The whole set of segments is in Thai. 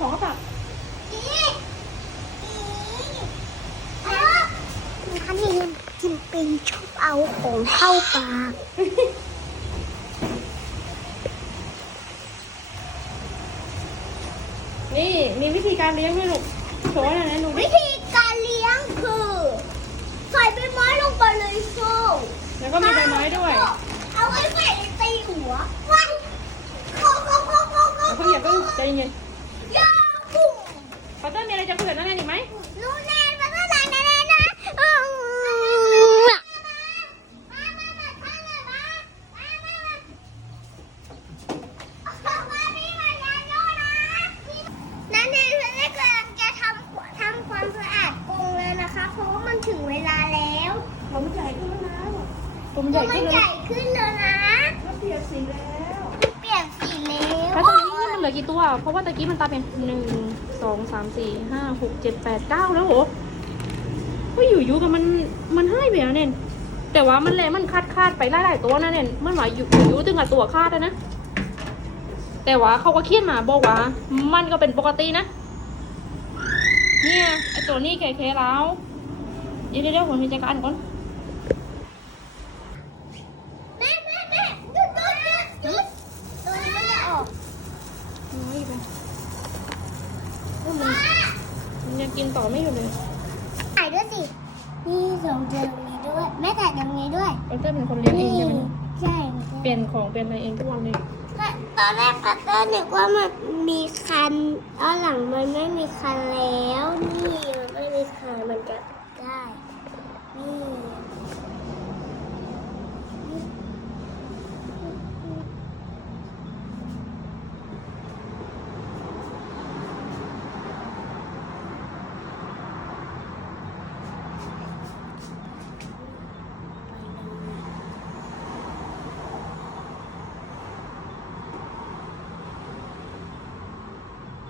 ของเข้าปากคันนี้กินเป็นชอบเอาของเข้าปากนี่มีวิธีการเลี้ยงด้วยลูกโชว์หน่อยนะหนูดิวิธีการเลี้ยงคือใส่ใบไม้ลงไปเลยโซ่แล้วก็มีใบไม้ด้วย เอาไว้ใส่ตีหัววันโคโคโคโคโคแล้วเพิ่งอย่าเพิ่งใจเย็นยาบุ้ง พอเตอร์มีอะไรจะคุยกับน้องแนนอีกไหม นู่นแน่มาก็ได้นะแน่นะอืมมามามาท่านเลยมามามามามาพี่มายาโยนะนั่นเองฉันกำลังจะทำทำความสะอาดกรงแล้วนะคะ เพราะว่ามันถึงเวลาแล้ว ตัวมันใหญ่ขึ้นแล้วนะตัวมันให ตั ญ่ วมั ขึ้ น น ให แล้ ญ่ ว ขึ้นแล้วนะ แล้วเปลี่ยนสีแล้ว มันเปลี่ยนสีแล้ว แล้วตอนนี้มันเห ลือกี่ตัว เพราะว่าตะกี้มันตาเป็นหนึ่งสองสามสี่ห้าหกเจ็ดแปดเก้าแล้วโหก็อยู่อยู่กับมันมันให้ไปแล้วเน่นแต่ว่ามันแหละมันคาดคาดไปหลายๆตัวนะเน่นมันหมายอยู่อยู่ตึงกับตัวคาดนะ แต่ว่าเขาก็เขียนมาบอกว่า มันก็เป็นปกตินะ เนี่ยไอตัวนี้แค่ๆแล้วเดี๋ยวเดี๋ยวเดี๋ยวผมมีจัดการก่อน แม่แม่แม่หยุดหยุดหยุดหยุดตัวนี้ไม่ได้ออก น้อยไปเออมันมันยังกิน ต่อไม่หยุดเลยถ่ายด้วยสินี่ส่งเจอตรงนี้ด้วยแม่ถ่ายตรงนี้ด้วยปัตเตอร์เป็นคนเลี้ยงเองใช่ไหมใช่เปลี่ยนของเปลี่ยนอะไรเองทุกวันเลยตอนแรกพัตเตอร์นึกว่ามันมีคันตอนหลังมันไม่มีคันแล้วนี่มันไม่มีคันมันจะได้ นี่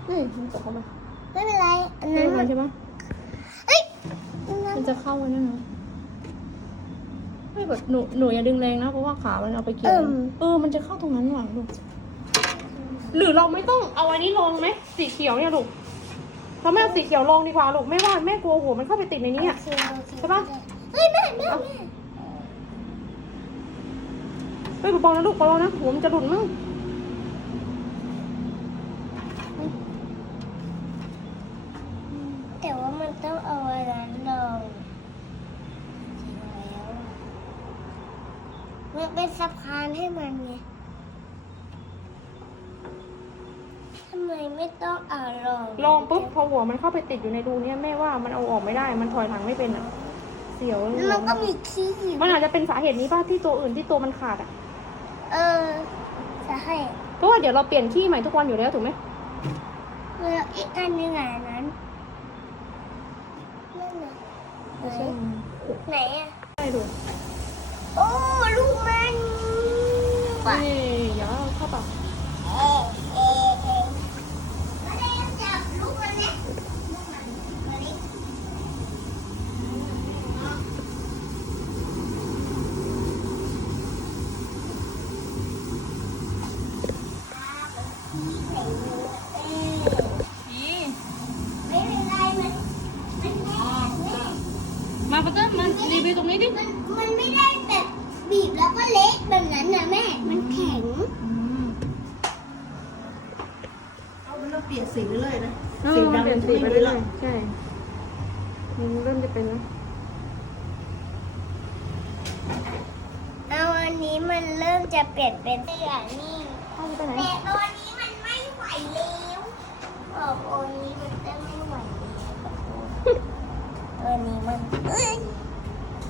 เฮ้ยมันตกเข้ามาไม่เป็นไร อันไม่นั้นเป็นไรมันใช่ปะเอ้ยอันนั้นมันจะเข้าไว้นั่นนะไม่แบบหนูหนูอย่าดึงแรงนะเพราะว่าขามันเอาไปเกี่ยวเอิ่มเออมันจะเข้าตรงนั้นหวังลูกหรือเราไม่ต้องเอาอันนี้ลงไหมสีเขียวเนี่ยลูกเราไม่เอาสีเขียวลงดีกว่าลูกไม่ว่าแม่กลัวหัวมันเข้าไปติดในนี้อะโอเคโอเคใช่ปะ เฮ้ยแม่แม่แม่ เฮ้ยเบาๆนะลูกเบาๆนะหัวมันจะหลุดมั้ง แต่ว่ามันต้องเอาอันนั้นลงจริงแล้วมันเป็นสะพานให้มันไงทำไมไม่ต้องเอาลงลองปุ๊บพอหัวมันเข้าไปติดอยู่ในรูเนี้ยแม่ว่ามันเอาออกไม่ได้ มันถอยหลังไม่เป็นอะ เสียวเลยมันก็มีขี้อยู่มันอาจจะเป็นสาเหตุนี้ป่ะที่ตัวอื่นที่ตัวมันขาดอะ เออจะให้เพราะว่าเดี๋ยวเราเปลี่ยนขี้ใหม่ทุกวันอยู่แล้วถูกไหมแล้วอีกอันหนึงอะอันนั้นนั่นน่ะ ไหนไหนอะใช่ถูกโอ้ ลูกมันว่ะนี่อย่าเอาเข้าปาก เอ๊ะเอ๊ะเอ๊ะมาเล่นจับลูกมันเนี่ยลูกมันมาดิ นี่ ไม่เป็นไรมันมันแน่แน่ มาปัตเตอร์มันรีวิวตรงนี้ดิ มันมันไม่ได้แบบบีบแล้วก็เละแบบนั้นนะแม่ มันแข็ง เอามันเริ่มเปลี่ยนสี เรื่อยๆนะเออมันเปลี่ยนสีไปเรื่อยๆใช่มันเริ่มจะเป็นแล้วเอาอันนี้มันเริ่มจะเปลี่ยนเป็นเสื้อนี่เข้าไปไหนแต่ตัวนี้มันไม่ไหวแล้วบอกโอนี้มันจะไม่ไหวแล้วตัวนี้มันเอ้ย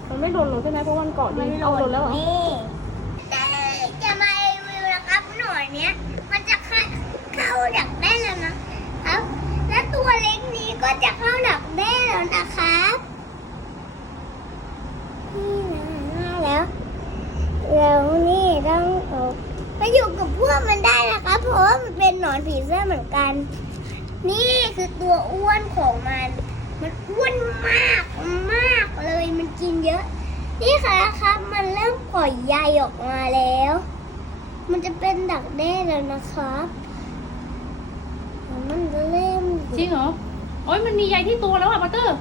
มันไม่โดนหรอกใช่ไหมเพราะมันเกาะดีเอาโดนแล้วเหรอนี่จะมารีวิวนะครับหน่อยเนี้ยมันจะเข้าเข้าดักแด้แล้วนะครับ และ ตัวเล็กนี้ก็จะเข้าดักแด้แล้วนะครับนี่นะแล้วแล้วนี่ต้องเอาอยู่กับพวกมันได้นะครับเพราะว่ามันเป็นหนอนผีเสื้อเหมือนกัน นี่คือตัวอ้วนของมัน มันอ้วนมากมากเลยมันกินเยอะ นี่ค่ะครับ มันเริ่มปล่อยใยออกมาแล้ว มันจะเป็นดักแด้แล้วนะครับมันจะเริ่ จริงเหรอโอ้ยมันมีใยที่ตัวแล้วอะพัตเตอร์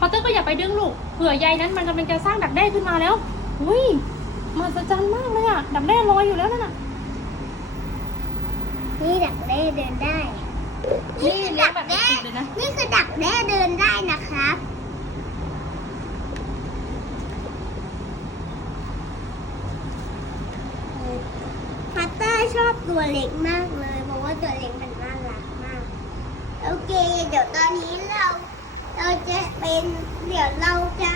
พัตเตอร์ก็อย่าไปดึงลูกเผื่อใยนั้นมันกำลังจะสร้างดักแด้ขึ้นมาแล้วอุ้ยมหัศจรรย์มากเลยอะ ดักแด้ลอยอยู่แล้วนั่นน่ะนี่ดักแด้เดินได้ นี่นี่คือเลี้ยดังกแบบแด้ติดๆเลยนะนี่คือดักแด้เดินได้นะครับพัตเตอร์ชอบตัวเล็กมากเลย เพราะว่าตัวเล็กมันน่ารักมาก โอเค เดี๋ยวตอนนี้เรา เราจะเป็น เดี๋ยวเราจะ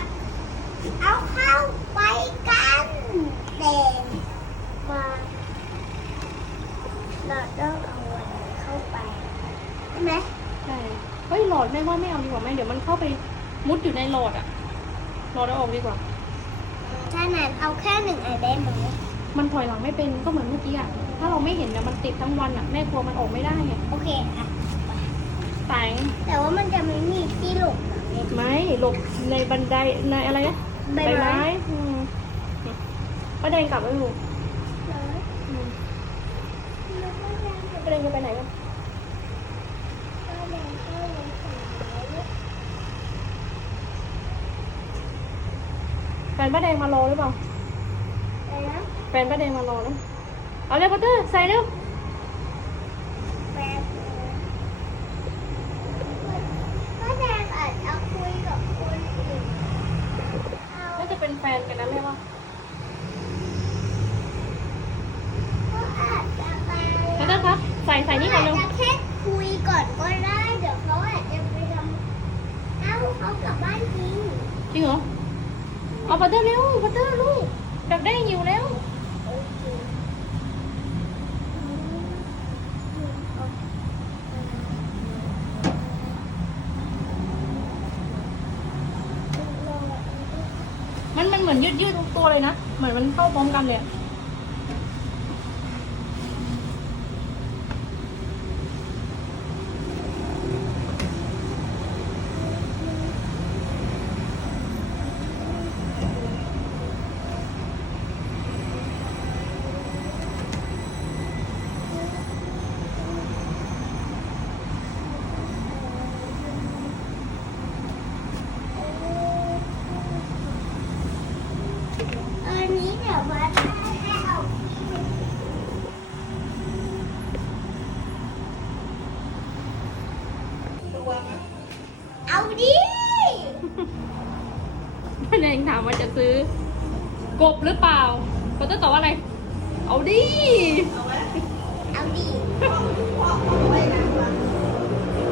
เอาเข้าไปกันแต่มาเราต้องเอาวันนี้เข้าไปใช่ไหมใช่เฮ้ยหลอดแม่ว่าไม่เอาดีกว่าไหมเดี๋ยวมันเข้าไปมุดอยู่ในหลอดอะหลอดเอาออกดีกว่าถ้านั้นเอาแค่หนึ่งอันได้ไหมมันถอยหลังไม่เป็นก็เหมือนเมื่อกี้อะถ้าเราไม่เห็นเนี่ยมันติดทั้งวันอะแม่กลัวมันออกไม่ได้ไงโอเคอะ แตงแต่ว่ามันจะไม่มีที่หลบเหรอเนี่ยไม่หลบในบันไดในอะไรนะใบไม้อืมป้าแดงกลับแล้วลูกอืมป้าแดงจะไปไหนกันแฟนป้าแดงมารอหรือเปล่าแฟนป้าแดงมารอแล้วเอาเร็วพัตเตอร์ใส่เร็วก็ แดงอาจจะคุยกับคนอื่นเอาน่าจะเป็นแฟนกันนะแม่ว่าก็อาจจะไปพัตเตอร์ครับ ใส่ใส่นี่ก่อนเร็วอาจจะแค่คุยก่อนก็ได้เดี๋ยวเขาอาจจะไปทำเอ้าเขากลับบ้านจริงจริงเหรอ เอาพัตเตอร์เร็วพัตเตอร์ลูกดักแด้หิวแล้ว โอเค มันมัน เหมือนยืดยืดทุกตัวเลยนะ เหมือนมันเข้าพร้อมกันเลยอะ อันนี้เดี๋ยวมาให้เอาเอาดิ ป้าแดงถามว่าจะซื้อ กบหรือเปล่าพัตเตอร์ตอบว่าอะไร เอาดิ เอาดิ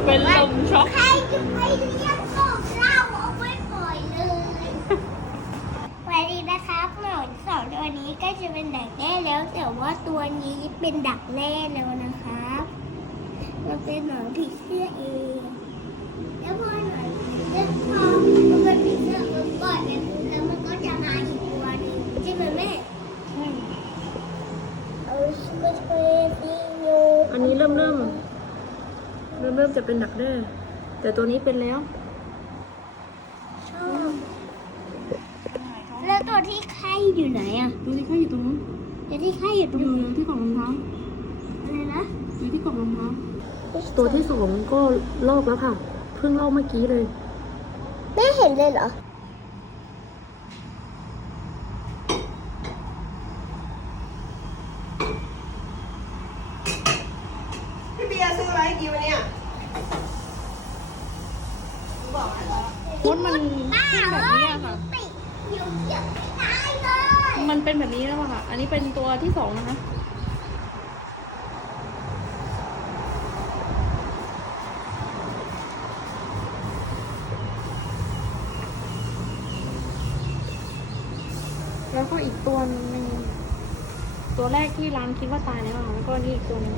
เป็นลมช็อกใครจะไปเลี้ยงกบเราเอาไว้ปล่อยเลยสวัสดีนะครับหนอนสองตัวนี้ก็จะเป็นดักแด้แล้วแต่ว่าตัวนี้เป็นดักแด้แล้วนะครับเราเป็นหนอนผีเสื้อเอง เริ่มเริ่มจะเป็นดักแด้แต่ตัวนี้เป็นแล้วชอบแล้วตัวที่ไข่อยู่ไหนอะตัวที่ข้าอยู่ตรงนู้นตัวที่ไข่อยู่ตรงอยู่นี้ที่กล่องรองเท้าอะไรนะอยู่ที่กล่องรองเท้าตัวที่สองก็ลอกแล้วค่ะ เพิ่งลอกเมื่อกี้เลยแม่เห็นเลยเหรอ พี่เบียร์ซื้ออะไรให้กินวะเนี่ยบอกอะไรวะ มดมันเป็นแบบนี้อะค่ะ มันเป็นแบบนี้แล้วอะค่ะ อันนี้เป็นตัวที่สองนะคะ แล้วก็อีกตัวหนึงตัวแรกที่ร้านคิดว่าตายแล้วอะแล้วก็นี่อีกตัวหนึง